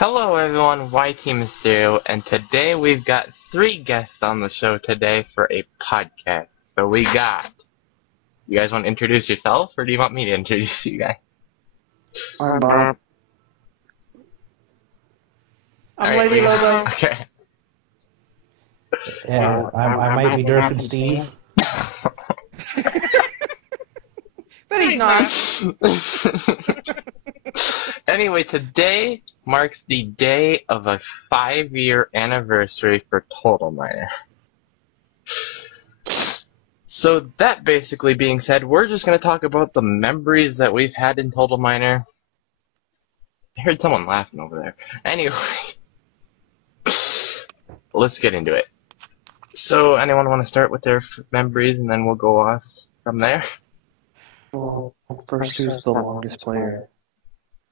Hello everyone, YT Mysterio, and today we've got 3 guests on the show today for a podcast. So we got... You guys want to introduce yourself, or do you want me to introduce you guys? I'm Bob. I'm Lady Lobo. Okay. Yeah, I might be Durfin Steve. But he's not. Anyway, today marks the day of a 5-year anniversary for TotalMiner. So that basically being said, we're just going to talk about the memories that we've had in TotalMiner. I heard someone laughing over there. Anyway, let's get into it. So, anyone want to start with their memories, and then we'll go off from there? Well, first, who's the longest player?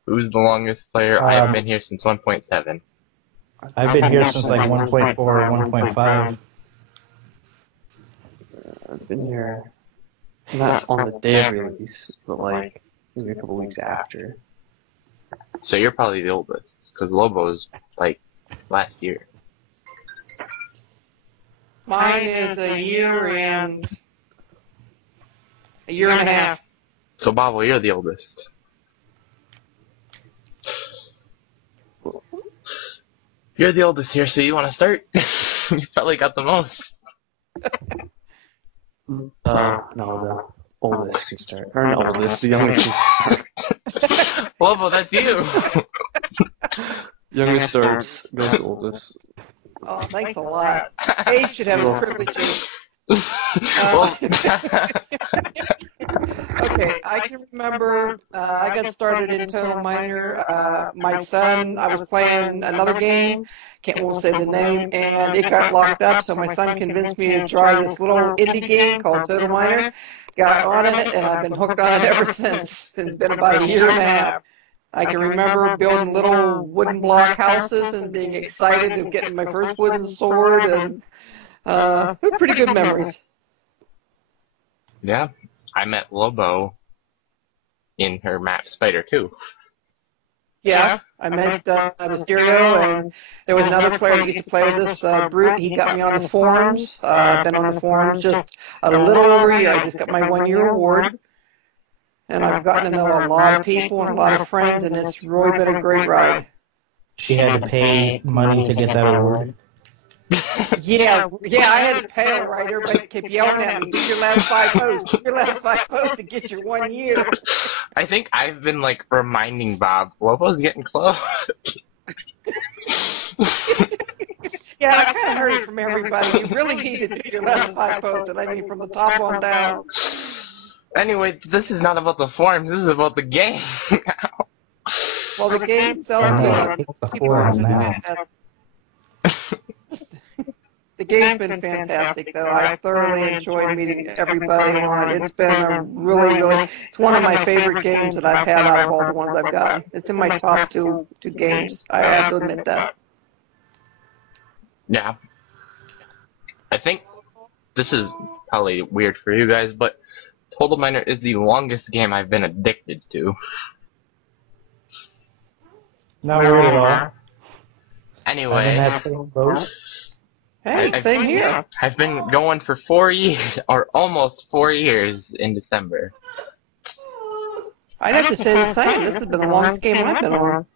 Who's the longest player? I have been here since 1.7. I've been here since like 1.4 or 1.5. I've been here not on the day of release, but like maybe a couple weeks after. So you're probably the oldest, because Lobo's like last year. Mine is a year and a half. So Bobble, you're the oldest. You're the oldest here, so you want to start? You probably got the most. No, the oldest can start. Or not oldest, the youngest can start. Lobo, that's you. Youngest starts, goes to oldest. Oh, thanks a lot. Age should have a privilege. Well, Okay, I can remember I got started in TotalMiner. My son, I was playing another game, won't say the name, and it got locked up, so my son convinced me to try this little indie game called TotalMiner. Got on it, and I've been hooked on it ever since. It's been about a year and a half. I can remember building little wooden block houses and being excited of getting my first wooden sword, and they're pretty good memories. yeah, I met Lobo in her map Spider 2. Yeah, I met Mysterio, and there was another player that used to play with this brute. He got me on the forums. I've been on the forums just a little over a year. I just got my 1-year award, and I've gotten to know a lot of people and a lot of friends, and it's really been a great ride. She had to pay money to get that award. Yeah, I had to pay it, right? Everybody kept yelling at me, do your last 5 posts, do your last 5 posts to get your 1 year. I think I've been like reminding Bob, Lobo's getting close. Yeah, I kind of heard it from everybody. You really need to do your last 5 posts, and I mean from the top on down. Anyway, this is not about the forums, this is about the game. Well, the game itself The forums now. The game's been fantastic, though. I thoroughly enjoyed meeting everybody on it. It's been a really, it's one of my favorite games that I've had out of all the ones I've gotten. It's in my top two games. I have to admit that. Yeah. I think this is probably weird for you guys, but TotalMiner is the longest game I've been addicted to. Not really at all. Anyway, Hey, same here. I've been going for 4 years, or almost 4 years in December. I'd have to say the same. This has been the longest game I've been on.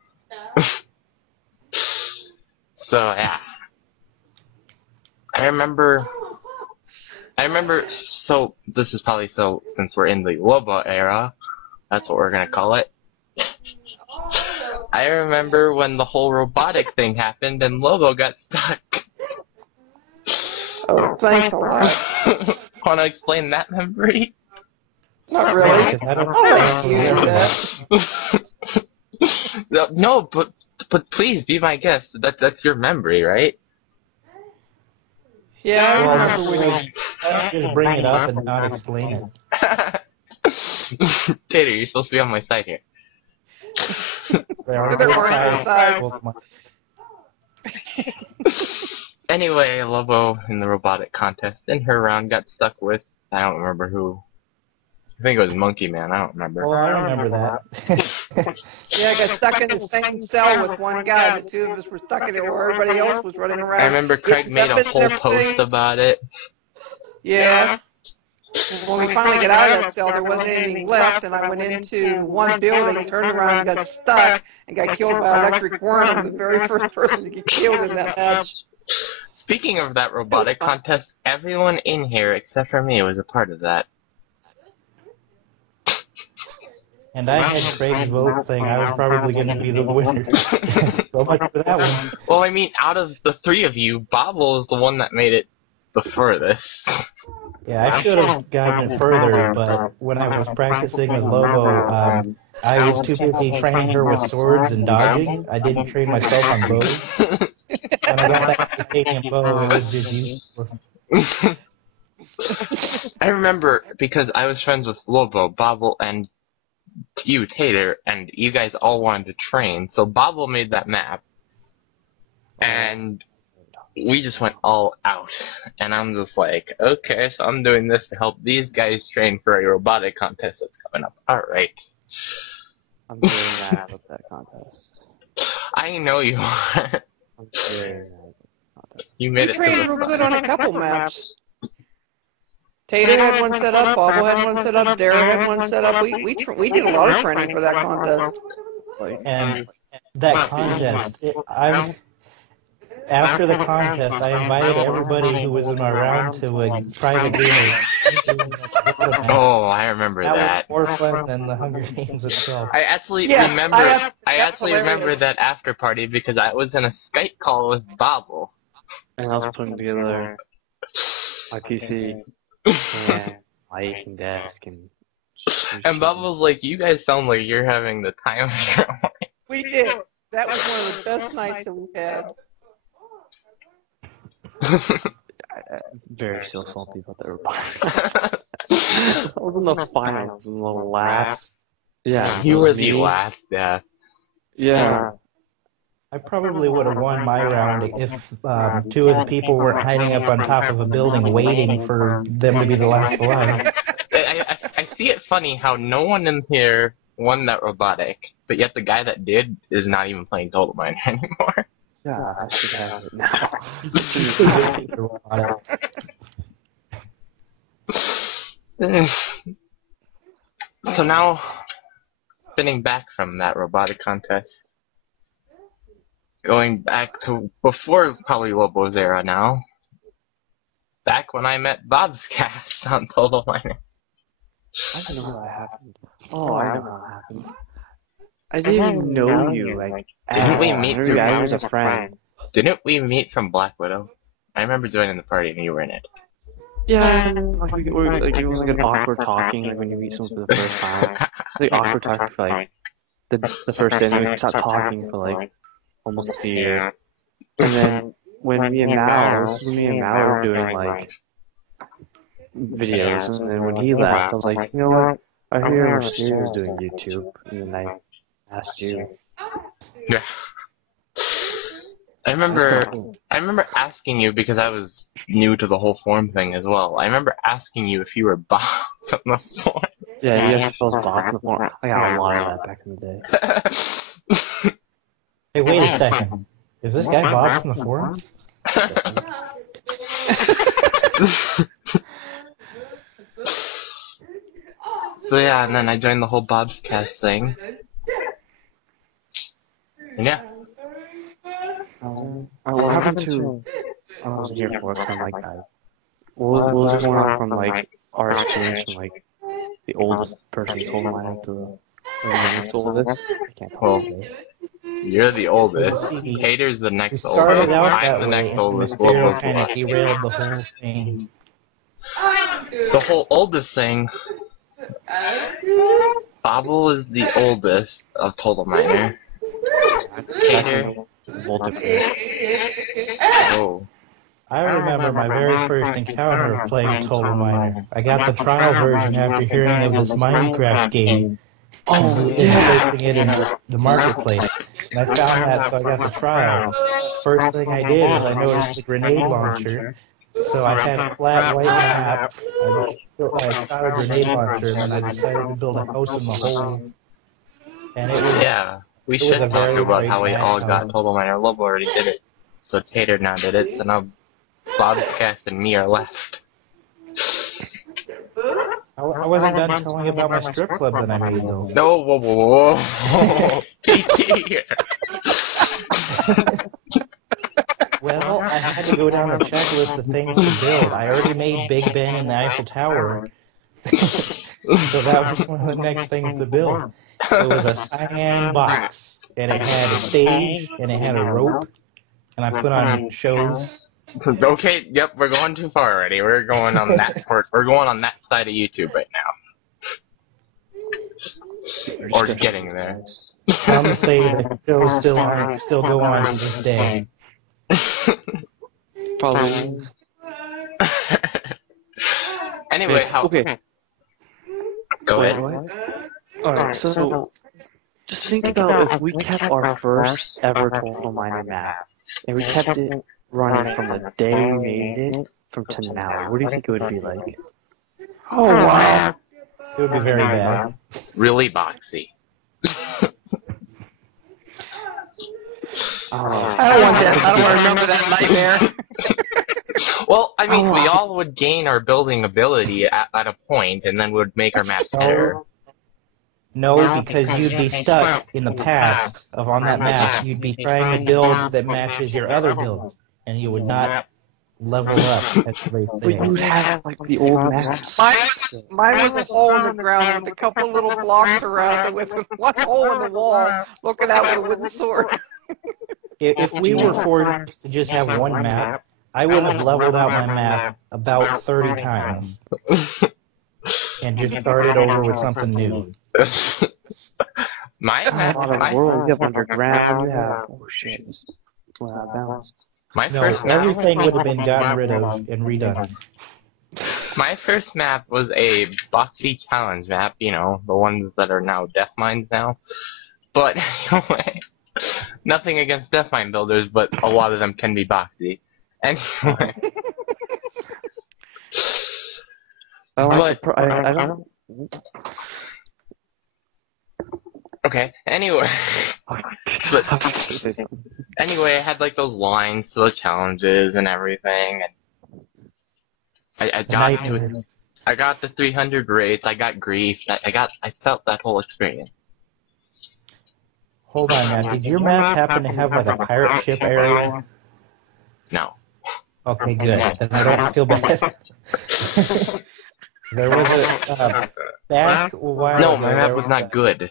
So, yeah. I remember, so this is probably since we're in the Lobo era, that's what we're going to call it. I remember when the whole robotic thing happened and Lobo got stuck. Oh, thanks a lot. Want to explain that memory? Not really. I'll let you do that. No, but please be my guest. That's your memory, right? Yeah, I remember when you... Just bring it up and not explain it. Tater, you're supposed to be on my side here. They're on sides. Anyway, Lobo in the robotic contest in her round got stuck with, I don't remember who I think it was Monkey Man. I don't remember. Well, I remember that. Yeah, I got stuck in the same cell with one guy. The two of us were stuck in it where everybody else was running around. I remember Craig made a whole post about it. Yeah. When we finally got out of that cell, there wasn't anything left, and I went into one building, turned around, got stuck, and got killed by an electric worm. I'm the very first person to get killed in that match. Speaking of that robotic contest, everyone in here except for me was a part of that. And I had Craig's vote saying I was probably going to be the winner. So much for that one. Well, I mean, out of the three of you, Bobble is the one that made it the furthest. Yeah, I should have gotten it further, but when I was practicing with Lobo, I was too busy training her with swords and dodging. I didn't train myself on bows. When I got back to taking a bow, it was just useless. I remember because I was friends with Lobo, Bobble, and you, Tater, and you guys all wanted to train. So Bobble made that map, and we just went all out. And I'm just like, okay, so I'm doing this to help these guys train for a robotic contest that's coming up. All right. I'm very mad with that contest. I know you are. I'm very mad with that contest. You made We it trained to the real good on a couple maps. Tater had one set up, Bobble had one set up, Dara had one set up. We did a lot of training for that contest. And that contest, after the contest, I invited everybody who was in my round to a private dinner. Oh, I remember That that. was more fun than the Hunger Games itself. I actually Yes, remember. I actually hilarious. remember that after party because I was in a Skype call with Bobble. And I was putting together my PC and my aching desk And Bobble's like, "You guys sound like you're having the time of your life." We did. That was one of the best nights that we had. I'm very still salty about that robot. I was in the finals in the last. Yeah, You it was were the me. last, yeah. Yeah. I probably would have won my round if two of the people weren't hiding up on top of a building waiting for them to be the last alive. I see it funny how no one in here won that robotic, but yet the guy that did is not even playing TotalMiner anymore. Yeah, I should have it now. So now, spinning back from that robotic contest, going back to before probably Lobo's era now, back when I met Bob's cast on TotalMiner. I don't know what happened. Oh, I know what happened. I didn't even know you, like, Didn't we meet through I was a friend. Didn't we meet from Black Widow? I remember joining the party and you were in it. Yeah, and, like, it was like an awkward talking, like when you meet someone for the first time. Like awkward talking for like the first day, and then we stopped talking for like almost a year. And then when me and Mal were doing like videos, and then when he left, I was like, you know what? I hear Mysterio's doing YouTube, and then I asked you. Yeah. I remember asking you because I was new to the whole form thing as well. I remember asking you if you were Bob from the form. Yeah, you have to spell Bob in the form. I got a lot of that back in the day. Hey, wait a second. Is this guy Bob from the forums? So yeah, and then I joined the whole Bob's cast thing. And yeah. What happened to I was here for some like what was going on from like our exchange from like the oldest person told mine to the next oldest? I can't Well, talk today. you're the oldest. Tater's the We next started oldest. out I'm that the way, next and oldest. Mysterio Lobo's the kind of last. derailed the whole thing. The whole oldest thing. Bobble is the oldest of TotalMiner. Tater. Oh. I remember my very first encounter of playing TotalMiner. I got the trial version after hearing of this Minecraft game. Oh, And yeah. searching it in the marketplace. And I found that, so I got the trial. First thing I did is I noticed the grenade launcher, So I had a flat white map. I shot a grenade launcher, and then I decided to build a house in the holes. And it was we it was should a talk very about great how we all got house. TotalMiner. Lobo already did it. So Tater now did it, so now Bob's Cast and me are left. I wasn't done telling you about my strip club that I made, though. No, whoa. PT. Well, I had to go down the checklist of things to build. I already made Big Ben and the Eiffel Tower. So that was one of the next things to build. It was a cyan box, and it had a stage, and it had a rope, and I put on shows. Okay, yep, we're going too far already. We're going on that part. We're going on that side of YouTube right now. Or getting there. Some say the shows still go on to this day. Probably. Anyway, Okay. Go ahead. Alright, so just think about if we kept our first ever TotalMiner map, and we kept it running from the day we made it from to now, what do you think it would be like? Oh, wow. It would be very bad. Really boxy. I don't want that. I don't want to remember that nightmare. Well, I mean, we all would gain our building ability at a point, and then would make our maps better. No, because you'd be stuck in the past of on that map. You'd be trying to build that matches your other builds, and you would not level up at the race We would there. have like the old maps. Mine was a hole in the ground with a couple little blocks around it with one hole in the wall looking out with a sword. If we were forced to just have one map, I would have leveled out my map about 30 times and just started over with something new. My A map, lot of world, you have underground, you have, oh shit. Wow, my No, first map, everything would have been gotten rid of and redone. my first map was a boxy challenge map. You know, the ones that are now death mines now. But anyway, nothing against death mine builders, but a lot of them can be boxy. Anyway. I don't. Okay, anyway. But anyway, I had like those lines to the challenges and everything, and I got the 300 rates, I got grief, I felt that whole experience. Hold on now, did your map happen to have like a pirate ship area? No. Okay, good. Then I don't feel bad. There was a back a while No, ago, my map was not good.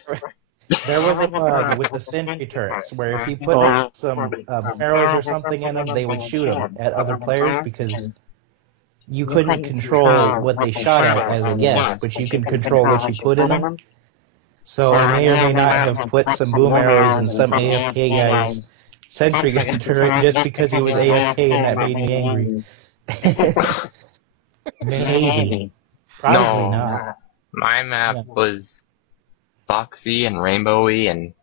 There was a bug with the sentry turrets where if you put some arrows or something in them, they would shoot them at other players because you couldn't control what they shot at as a guest, but you can control what you put in them. So I may or may not have put some boom arrows in some AFK guy's sentry gun turret just because he was AFK and that made me angry. Maybe. Probably not. My map was boxy and rainbowy and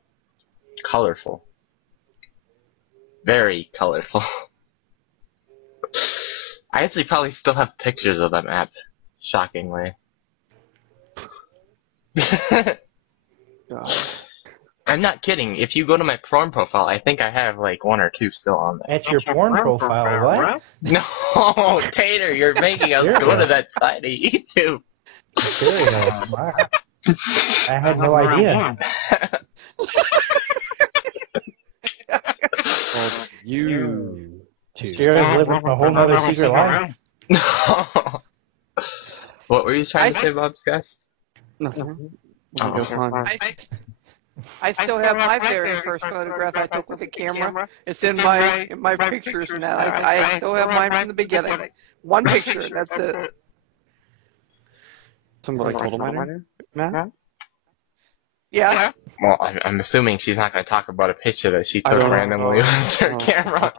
colorful. Very colorful. I actually probably still have pictures of that map, shockingly. I'm not kidding. If you go to my porn profile, I think I have like one or two still on there. At your porn profile, what? No, Tater, you're making us go to that side of YouTube. Mysterio, wow. I had no idea. Well, you Mysterio's living a whole nother secret life. What were you trying to say, Bob's guest? Nothing. Oh. I still have my very first photograph I took with the camera. It's in my pictures now. I still have mine from the beginning. One picture, that's it. Something like TotalMiner map? Yeah. Well, I'm assuming she's not going to talk about a picture that she took randomly with her camera.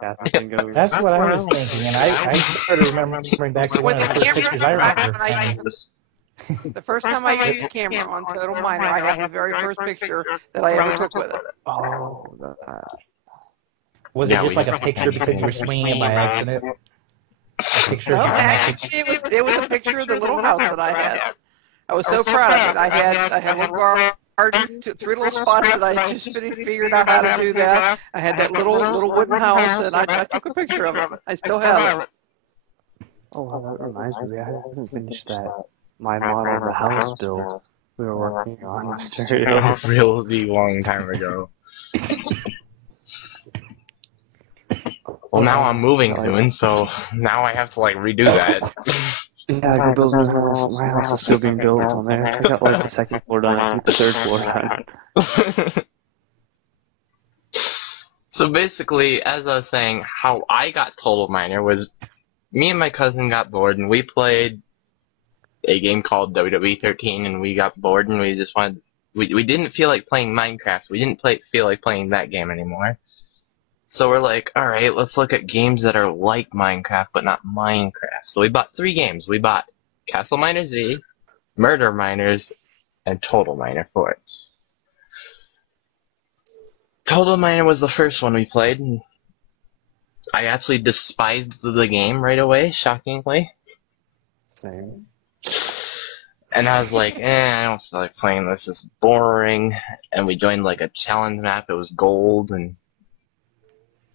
That's what I was thinking, and I started remembering back to one of the first pictures I remember. The first time I used the camera on TotalMiner, I have the very first picture that I ever took with it. Oh, Was it just like a picture because you were swinging it by accident? picture No, of actually, it was a picture of the little house that I had. I was so proud of it. I had a little garden, 3 little spots that I just figured out how to do that. I had that little wooden house, and I took a picture of it. I still have it. Oh, wow, that reminds me. I haven't finished that. My model of the house build we were working on Mysterio. A really long time ago. Well, now I'm moving soon, so now I have to like redo that. Yeah, I can build my house. My house is still being built on there. I got like the 2nd floor done. I took the 3rd floor done. So basically, as I was saying, how I got TotalMiner was me and my cousin got bored and we played a game called WWE 13 and we got bored and we just wanted, we didn't feel like playing Minecraft. We didn't feel like playing that game anymore. So we're like, alright, let's look at games that are like Minecraft but not Minecraft. So we bought 3 games. We bought Castle Miner Z, Murder Miners, and TotalMiner for it. TotalMiner was the first one we played, and I actually despised the game right away, shockingly. Same. And I was like, I don't feel like playing this, it's boring. And we joined like a challenge map, it was gold, and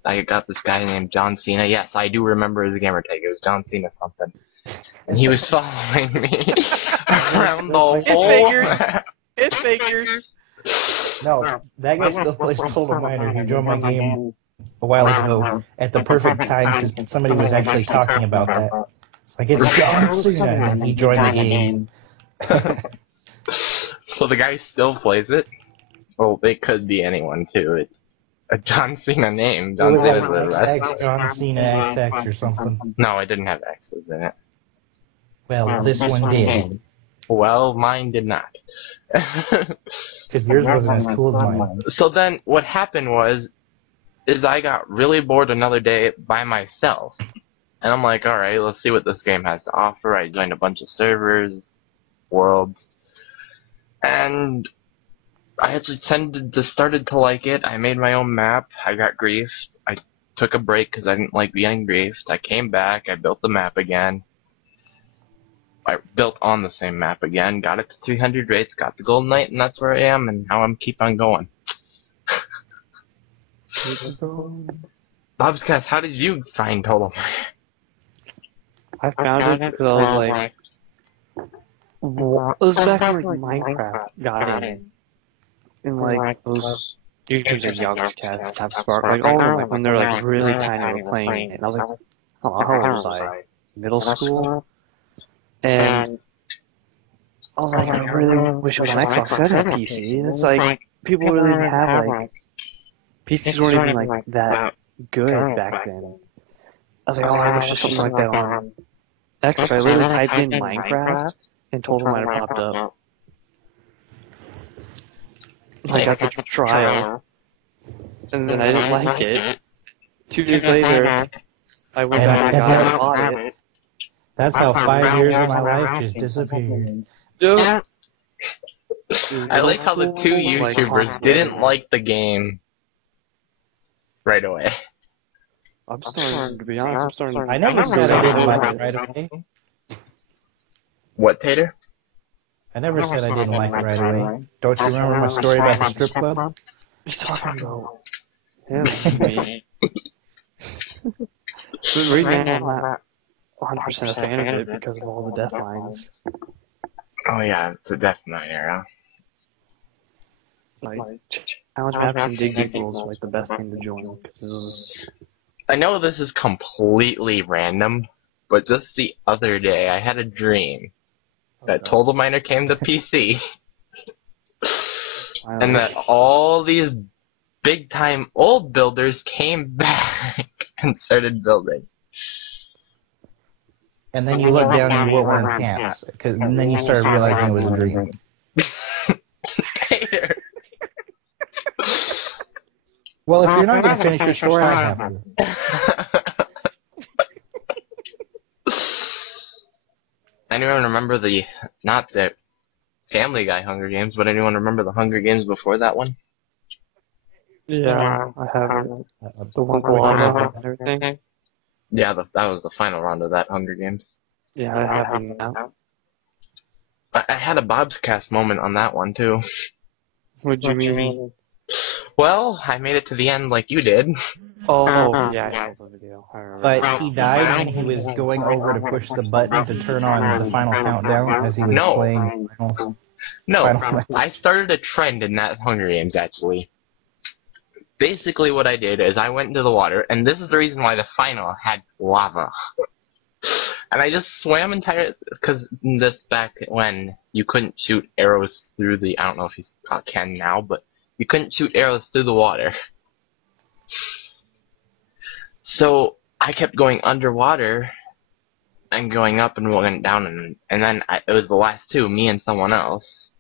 I got this guy named John Cena. Yes, I do remember his gamer tag, it was John Cena something. And he was following me around the whole... It figures. No, that guy still plays TotalMiner. He joined my game a while ago at the perfect time because somebody was actually talking about that. It's like, it's John Cena, and he joined the game. So the guy still plays it? Well, it could be anyone, too. It's a John Cena name. John Cena's the rest. John Cena XX or something. No, I didn't have X's in it. Well, this one did. Well, mine did not. Because yours wasn't as cool as mine. So then what happened is I got really bored another day by myself. And I'm like, alright, let's see what this game has to offer. I joined a bunch of servers, worlds, and I actually started to like it. I made my own map. I got griefed. I took a break because I didn't like being griefed. I came back. I built the map again. I built on the same map again, got it to 300 rates, got the Golden Knight, and that's where I am, and now I'm keep on going. Bob's Cast, how did you find TotalMiner? I found it because I was like, it was back when like Minecraft got in. And like those YouTubers like Young's Cats, Tap Spark, like all of them, like when they're like really tiny were playing it. And I was like, how old was I? Middle school? And I was like, I really wish it was an Xbox 7 PC. It's like, people really didn't have, like, PCs weren't even, like, that good back then. I was like, oh, I wish there's something like that on Xbox. I literally typed in Minecraft, and TotalMiner popped up. I got the trial, and then I didn't like it. 2 days later, I went back and bought it. That's how 5 years of my life just disappeared. I like how the 2 YouTubers didn't like the game right away. I'm starting, to be honest, I never said I didn't like it right away. What, Tater? I never said I didn't like it right away. Don't you remember my story about the strip club? He's talking about him, me. The reason I'm not 100% a fan of it because of all the death lines. Oh yeah, it's a death mine era. Like, challenge maps and dig worlds is like the best thing to join. I know this is completely random, but just the other day I had a dream that TotalMiner came to PC, and that all these big-time old builders came back and started building. And then you look down and you weren't wearing pants, and then you started realizing it was a dream. Tater. Well, if you're not going to finish your story, I have to. Anyone remember not the Family Guy Hunger Games, but anyone remember the Hunger Games before that one? Yeah, I have the one and everything. Yeah, that was the final round of that Hunger Games. Yeah, that happened now. I had a Bob's Cast moment on that one, too. What do you mean? Well, I made it to the end like you did. Oh, yeah, I saw the video. I remember. But he died when he was going over to push the button to turn on the final countdown as he was playing final. No, I started a trend in that Hunger Games, actually. Basically what I did is I went into the water, and this is the reason why the final had lava. And I just swam entirely, because this back when you couldn't shoot arrows through the, I don't know if you can now, but you couldn't shoot arrows through the water. So I kept going underwater and going up and going down, and then it was the last two, me and someone else.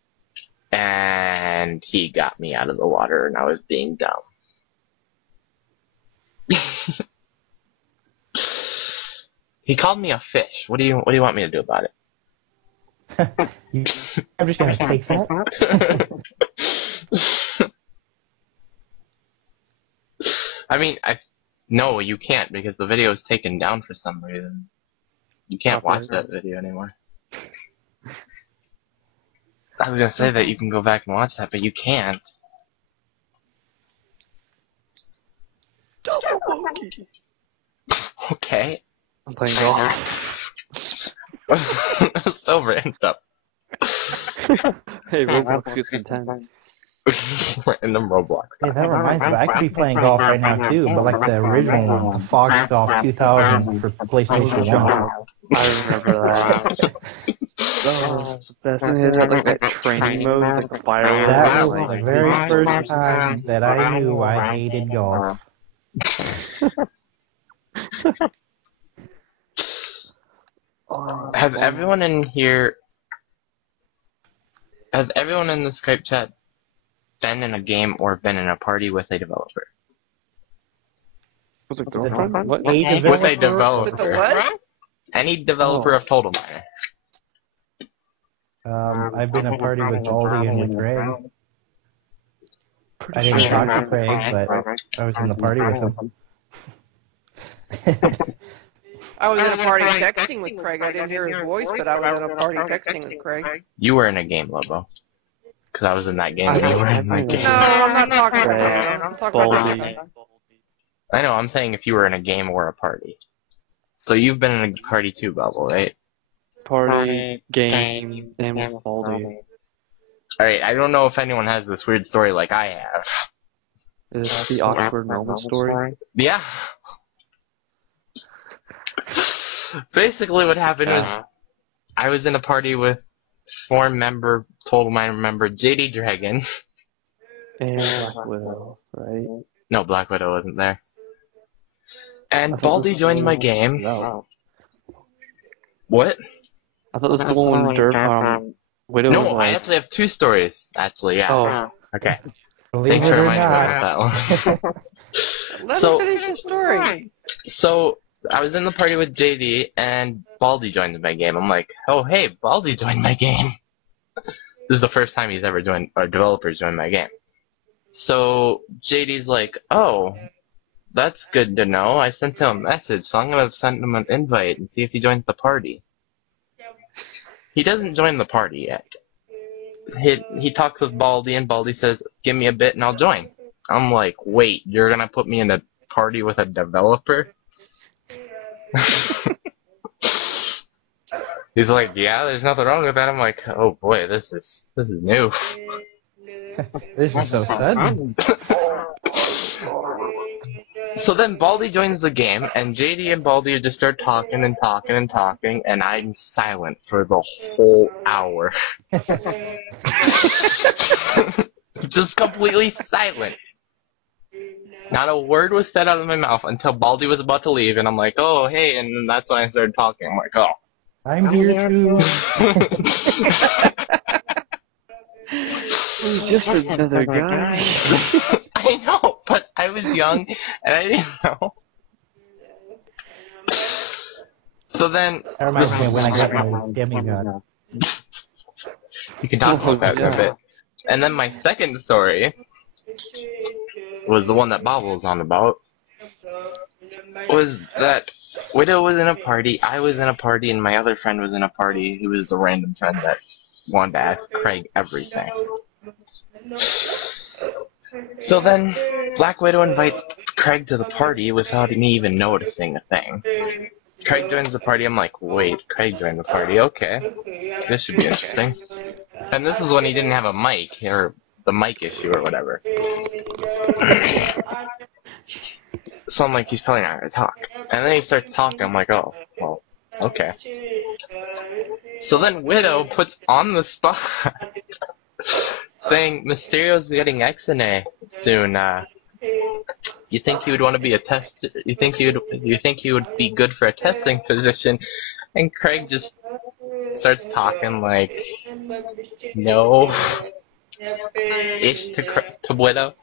And he got me out of the water, and I was being dumb. He called me a fish. What do you want me to do about it? I'm just gonna take that. I mean, no, you can't because the video is taken down for some reason. You can't watch that video anymore. I was gonna say that you can go back and watch that, but you can't. Okay. I'm playing golf. So ramped up. Hey, Roblox gets intense. Random Roblox. Hey, that reminds me, I could be playing golf right now too, but like the original one, the Fox Golf 2000 for PlayStation 1. I remember that. Oh, the best thing is like that training mode, like the fireworks. That was the very first time that I knew I hated golf. Has everyone in here... Has everyone in the Skype chat been in a game or been in a party with a developer? With a girlfriend? What? With a developer. With the what? Any developer of TotalMiner. I've been a party with Baldy and with Greg. I didn't talk to Craig, but I was in the party with him. I was in a party texting with Craig. I didn't hear his voice, but I was in a party texting with Craig. You were in a game, Lobo. Because I was in that game and you were in my game. No, I'm not talking about that. I'm talking about Baldy. that. I know, I'm saying if you were in a game or a party. So you've been in a party too, Bubble, right? Party, game, and with Baldy. Alright, I don't know if anyone has this weird story like I have. Is this the awkward moment story? Yeah. Basically what happened was I was in a party with four-member, TotalMiner member JD Dragon. And Black Widow, right? No, Black Widow wasn't there. And Baldy joined my game. No. What? I thought this was the one with Widow was No, I like... actually have two stories, actually, yeah. Oh. Okay. Believe Thanks it for or reminding me not. about that one. Let So- me finish the story. So, I was in the party with JD, and Baldy joined my game. I'm like, oh, hey, Baldy joined my game. This is the first time he's ever joined, or developers joined my game. So, JD's like, oh, that's good to know. I sent him a message, so I'm going to send him an invite and see if he joins the party. He doesn't join the party yet. He talks with Baldy, and Baldy says, give me a bit and I'll join. I'm like, wait, you're going to put me in a party with a developer? He's like, yeah, there's nothing wrong with that. I'm like, oh boy, this is new. This is so sudden. So then Baldy joins the game, and JD and Baldy just start talking and talking and talking, and I'm silent for the whole hour. Just completely silent. Not a word was said out of my mouth until Baldy was about to leave, and I'm like, oh, hey, and then that's when I started talking. I'm like, oh. I'm here too. Just another guy. I know, but I was young, and I didn't know. So then... That reminds me of when I got my demigod. You can talk about that in a bit. And then my second story was the one that Bob was on about. Was that Widow was in a party, I was in a party, and my other friend was in a party. He was the random friend that wanted to ask Craig everything. So then, Black Widow invites Craig to the party without me even noticing a thing. Craig joins the party, I'm like, wait, Craig joined the party, okay. This should be interesting. And this is when he didn't have a mic, or the mic issue or whatever. So I'm like, he's probably not gonna talk. And then he starts talking, I'm like, oh, well, okay. So then Widow puts on the spot saying Mysterio's getting XNA soon. You think he would want to be a test? You think he would be good for a testing position? And Craig just starts talking like, no, ish to Widow,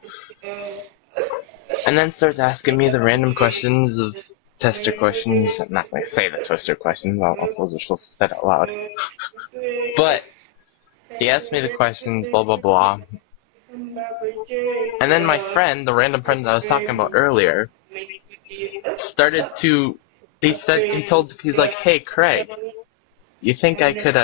and then starts asking me the random questions of tester questions. I'm not going to say the tester questions. Those are supposed to say it out loud. But he asked me the questions, blah, blah, blah. And then my friend, the random friend that I was talking about earlier, started to, he's like, hey, Craig, you think I could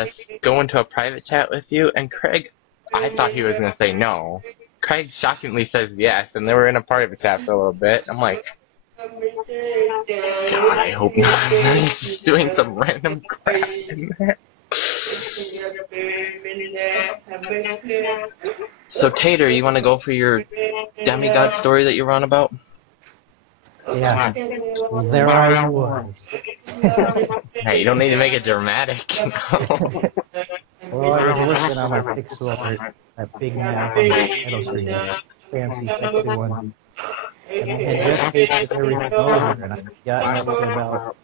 go into a private chat with you? And Craig, I thought he was going to say no. Craig shockingly says yes, and they were in a private chat for a little bit. I'm like, God, I hope not. He's just doing some random crap in there. So Tater, you want to go for your demigod story that you were on about? Yeah. Well, there I was. Hey, you don't need to make it dramatic. No. Well, I was working on my pixel art, that big map on the title screen, fancy 61. And I had just pasted everything over, and I got up to about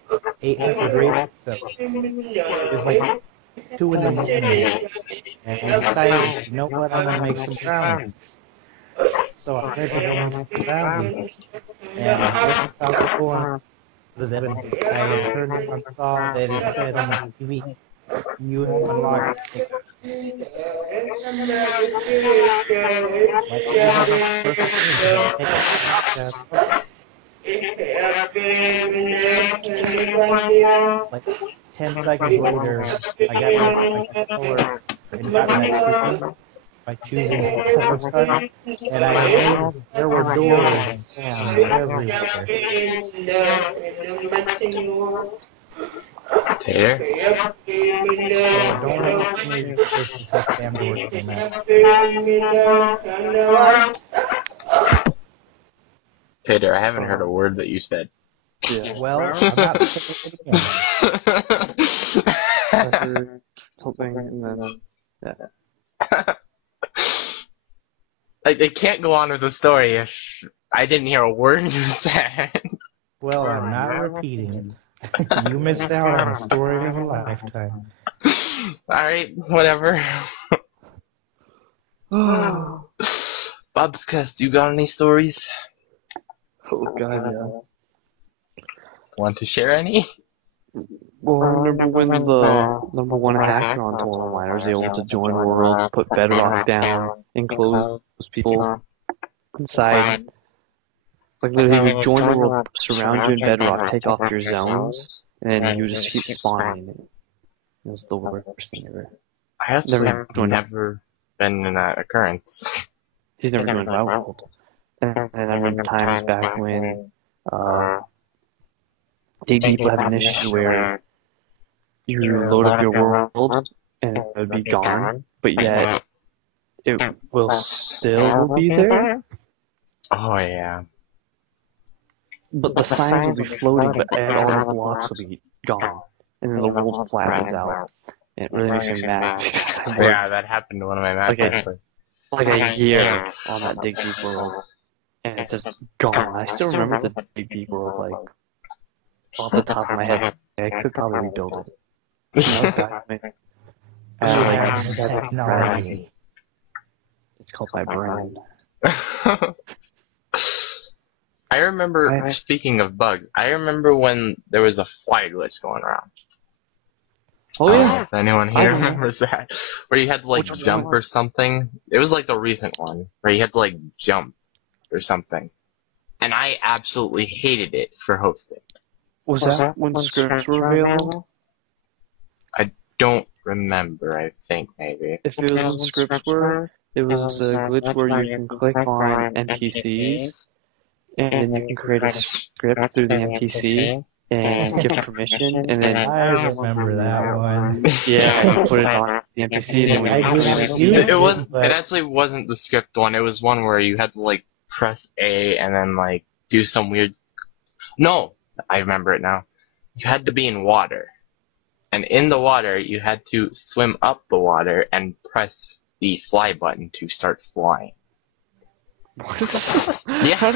800 rates, so it was like 2 in the morning, and I decided, you know what, I'm going to make some brownies. So I had to go make some brownies, and just about to go on the bed, I had turned on and saw that it said on the TV, you have unlocked 6. Like 10 seconds later, I got my controller and got an extra by choosing the start, and I realized there were doors and everywhere. Tater? Tater, I haven't heard a word that you said. Yeah. Well, I'm not saying it again. Something, and then, yeah. Like, they can't go on with the story if I didn't hear a word you said. Well, I'm not repeating it. You missed out on a story of a lifetime. Alright, whatever. Bobscast, you got any stories? Oh, God, yeah. Want to share any? Well, I remember when the #1 hacker on TotalMiner was able to join the world, put Bedrock down, and close people inside. Like, literally, you would join the world, surround you in Bedrock, take off your zones, and then you just keep spawning. It was the worst thing ever. I actually never been in that occurrence. He's never joined my world. And I remember times back when, people have an issue where you load up your world and it would be gone, but yet it will still be there. Oh, yeah. But the signs will be floating, but all the blocks will be gone. And then the world flattens out. And it really makes me mad. Yeah, that happened to one of my maps, actually. Like a year on that Dig Deep world. And it's just gone. I still remember the Dig Deep world, like, off the top of my head. I could probably rebuild it. Technology. It's called my brain. I remember, speaking of bugs, I remember when there was a fly glitch going around. Oh, I don't yeah. know if anyone here remembers that. Where you had to, like, jump or something. It was, like, the recent one. Where you had to, like, jump or something. And I absolutely hated it for hosting. Was that when scripts were available? I don't remember, I think, maybe. If it was when scripts were, it was a glitch where you can click on NPCs, and then you can create a script through the NPC and give permission, and then I remember that one. yeah, you put it on the NPC, and then It actually wasn't the script one. It was one where you had to like press A and then like do some weird. No, I remember it now. You had to be in water, and in the water you had to swim up the water and press the fly button to start flying. Yeah. How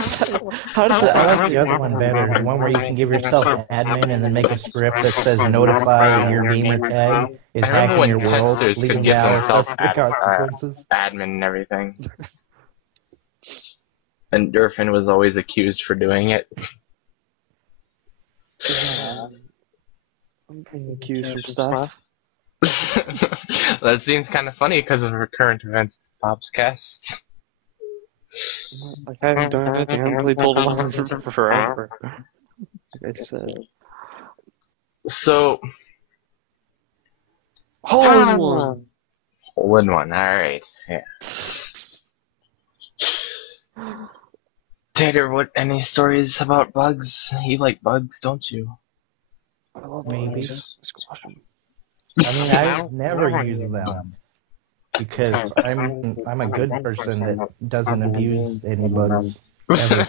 does I like the other one better, the one where you can give yourself an admin and then make a script that says notify and your gamer tag is hacking your world, Texters could leaving give out themselves such consequences. admin and everything. And Durfin was always accused for doing it. I'm being accused of stuff. That seems kind of funny because of her current events Pop's cast. Like, I haven't done anything. I haven't played TotalMiner for forever. Like I just said. So, Hole in one. hole in one. All right. Yeah. Tater, what? Any stories about bugs? You like bugs, don't you? I love Maybe. bugs. Squash 'em. I mean, I never use them because I'm a good person that doesn't abuse any bugs ever.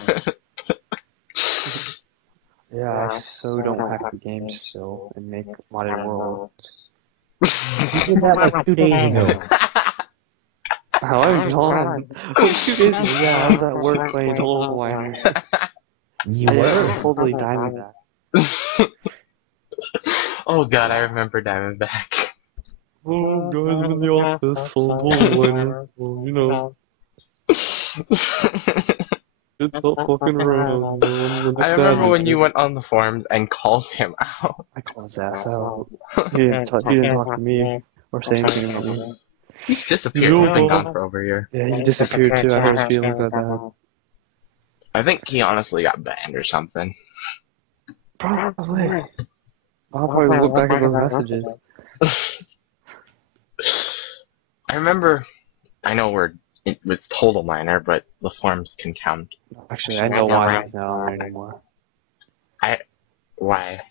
Yeah, I so don't hack the game still and make modded worlds. I did that like 2 days ago. How I'm gone. 2 days ago, yeah, I was at work playing TotalMiner. You were? Totally Diamondback. Oh god, I remember Diamondback. Oh, guys, I'm in the office, TotalMiner. Well, you know. It's not fucking around. I remember when you went on the forums and called him out. I called his ass out. He didn't talk to me or say anything about me. He's disappeared. He's been gone for over a year. Yeah, he disappeared too. I hurt his feelings at that. I think he honestly got banned or something. Probably. I'll probably look back at those messages. I remember, I know it's TotalMiner, but the forums can count. Actually, I know why he's not on there anymore. Why?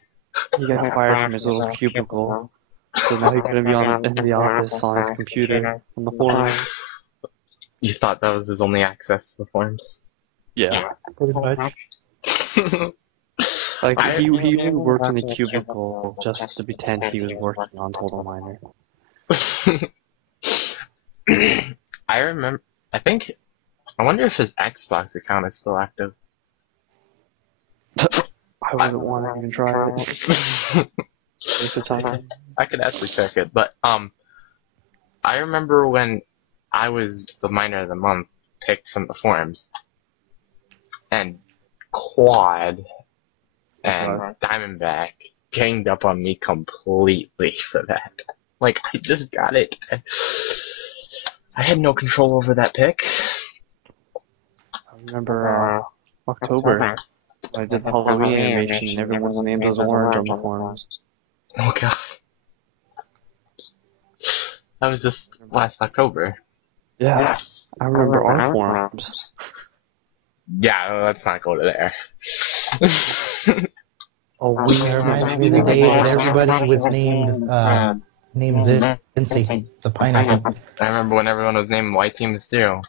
He got fired from his little cubicle. So now he's gonna be in the office on his computer on the forums. You thought that was his only access to the forums? Yeah. Pretty much. Like, he worked in the cubicle just to pretend he was working on TotalMiner. I wonder if his Xbox account is still active. I wouldn't want to even try it. Waste of time. I could actually check it, but I remember when I was the miner of the month picked from the forums, and Quad and Diamondback ganged up on me completely for that. Like, I just got it. I had no control over that pick. I remember October. I did the Halloween animation and everyone's name was orange on the forums. Oh god. That was just last October. Yeah, I remember our forums. Yeah, let's not go to there. Oh, we remember the day that everybody was named Zincy, the pineapple. I remember when everyone was named YT Mysterio.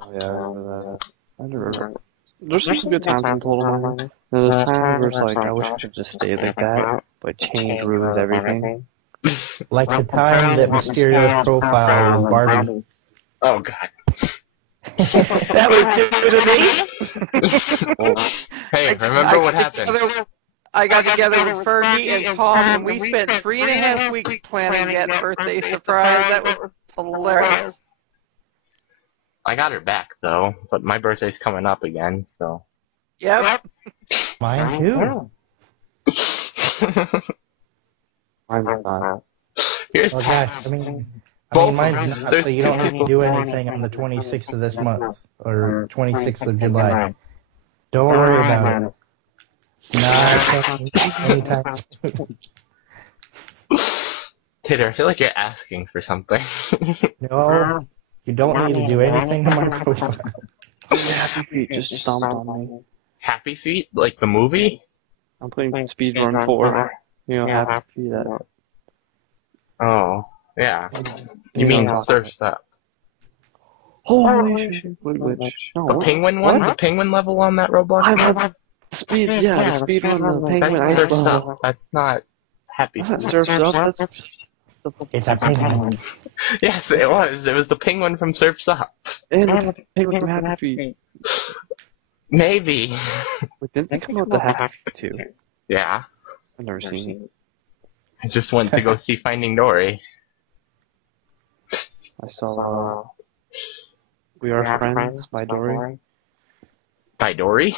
Oh, yeah, I remember that. I remember. There's some good times in TotalMiner. There's times where it's like, I wish I could just stay like that, but change ruins everything. Like the time that Mysterio's profile was Barbie. Oh god. That was new to me. Hey, remember what happened? I got together with Fergie and Tom, and we spent 3.5 weeks planning that birthday surprise. That was hilarious. I got her back though, but my birthday's coming up again, so. Yep. Mine too. I'm not. Here's Oh Pat. gosh, I mean Both mine's not, there's so you two don't need to people. do anything on the 26th of this month, or 26th of July. Don't worry about it. Not anytime. Tater, I feel like you're asking for something. No, you don't need to do anything to my profile. Happy Feet just stomped on me. Happy Feet? Like the movie? I'm playing Speedrun 4. You know, Happy Feet. That. Oh, yeah. You mean Surf's Up? Holy shit! Wait. No, The what? penguin one? The penguin level on that Roblox? I love speed. Yeah, the Speedrun, the penguin. That's I Surf's love. Up. That's not Happy That Feet. Surf's Up. That's It's a penguin. Yes, it was. It was the penguin from Surf's Up. and the penguin from Happy Feet. Maybe. Wait, didn't they come out with the Happy Feet too? Yeah. I've never seen it. I just went to go see Finding Dory. I saw We Are Friends by Dory. By Dory?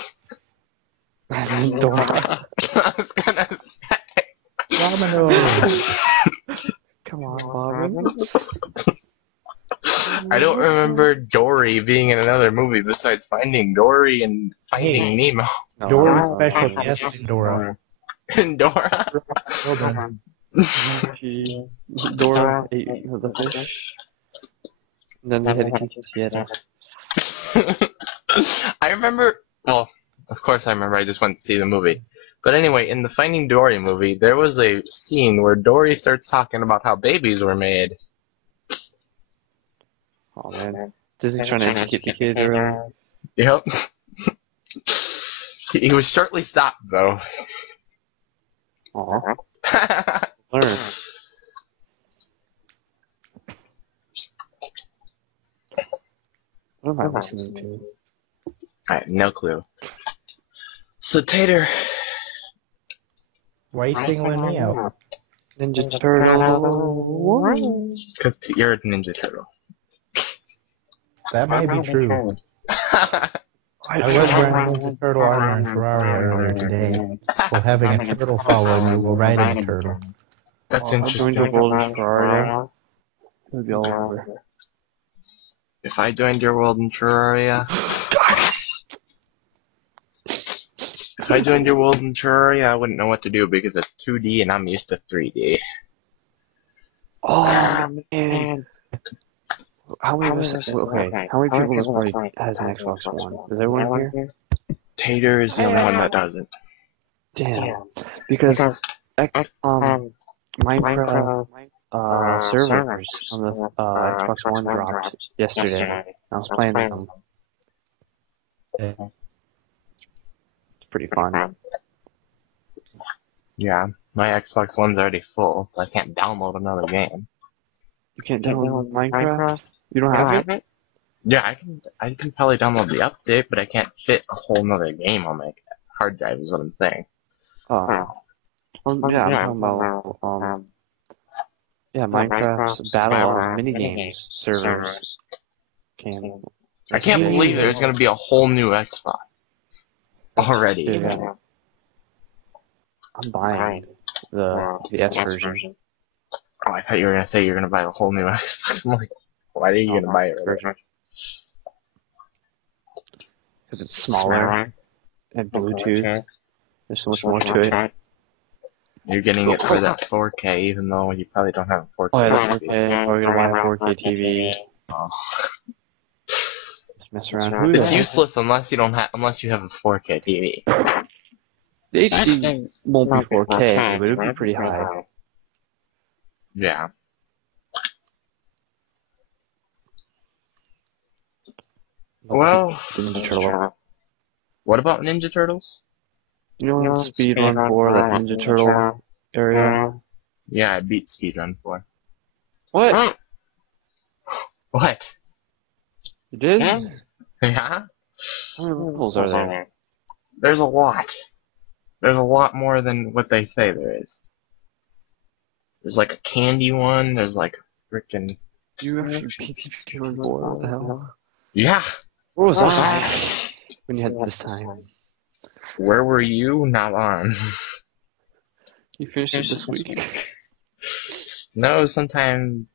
Dora. I was gonna say. Dominoes. Come on, Bobbin. I don't remember Dory being in another movie besides Finding Dory and Finding Nemo. Dora's special guest, Dora. And Dora? Well done. Dora ate the fish. And then they had to kick his head. I remember, well, of course I remember, I just went to see the movie. But anyway, in the Finding Dory movie, there was a scene where Dory starts talking about how babies were made. Oh man. Disney's trying to educate the kids earlier. Yep. He was shortly stopped, though. Aw. Learn. What am I listening to? I have no clue. So, Tater, Why are you singling me out? Ninja Turtle. because you're a Ninja Turtle. That might be true. I was wearing Ninja Turtle armor in Ferrari earlier today. While having a turtle follow me while riding a turtle. That's I joined the interesting. world of Ferrari. It would be all over. If I joined your world in Terraria, if I joined your world in Terraria, I wouldn't know what to do because it's 2D and I'm used to 3D. Oh man. How many of us? Okay. How many people in this party has an Xbox One? Is everyone here? Tater is the only one that doesn't. Damn. Because Minecraft servers on the Xbox One dropped yesterday. I was playing them. It's pretty fun. Yeah, my Xbox One's already full, so I can't download another game. You can't download Minecraft? You don't have it? Yeah, I can probably download the update, but I can't fit a whole nother game on my hard drive is what I'm saying. Oh. Yeah, I'm talking about Minecraft's Battle minigames servers. I can't believe there's gonna be a whole new Xbox already. Yeah. I'm buying the S version. Oh, I thought you were gonna say you're gonna buy a whole new Xbox. I'm like, why are you gonna buy it? Because it's smaller and Bluetooth. There's so much more to it. You're getting it for that 4K, even though you probably don't have a 4K. Oh, yeah, that's TV. okay. We're gonna buy a 4K TV. Oh. Just mess around. It's useless unless you have a 4K TV. The HD won't be 4K, but it'll be pretty high. Yeah. Well, Ninja Turtle. what about Ninja Turtles? You know Speedrun 4, that Ninja Turtle area? Yeah, I beat Speedrun 4. What? What? You did? Yeah? How many levels are there? There's a lot. There's a lot more than what they say there is. There's like a candy one, there's like a frickin'... You actually beat Speedrun 4? What the hell? Yeah! Where was I when you had this time? Where were you? Not on. You finished it this week? No, sometime...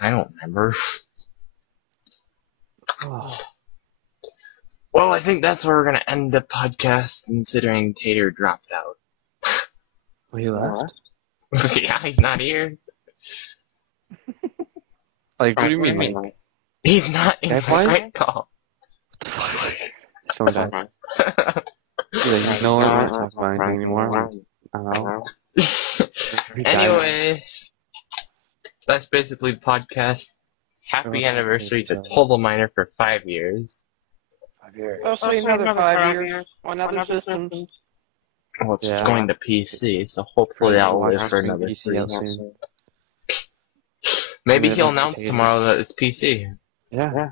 I don't remember. Oh. Well, I think that's where we're gonna end the podcast, considering Tater dropped out. Well, he left? Yeah, he's not here. Like, what do you mean? Like, He's not in the That's why? Skype call. phone died. He's like, no, we're not talking about anything anymore. I don't know. He died. Anyway, that's basically the podcast. Happy anniversary to TotalMiner for 5 years. 5 years. Hopefully another 5 years on other systems. Well, it's Yeah. going to PC, so hopefully I'll live for another 3. PC out soon. Maybe Yeah, he'll no announce potatoes. tomorrow that it's PC. Yeah.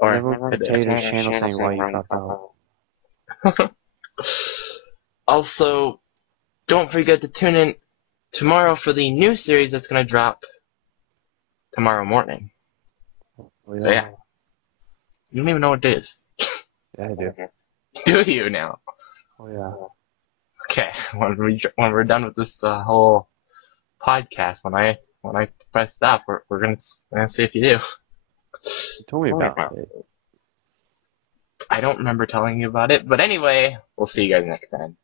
Or Never today. Tater's channel saying why you dropped out. Also, don't forget to tune in tomorrow for the new series that's going to drop tomorrow morning. Well, So yeah. You don't even know what it is. Yeah, I do. Do you now? Oh, yeah. Okay, when we're done with this whole podcast, when I press stop, we're gonna see if you do. You told me about it. I don't remember telling you about it, but anyway, we'll see you guys next time.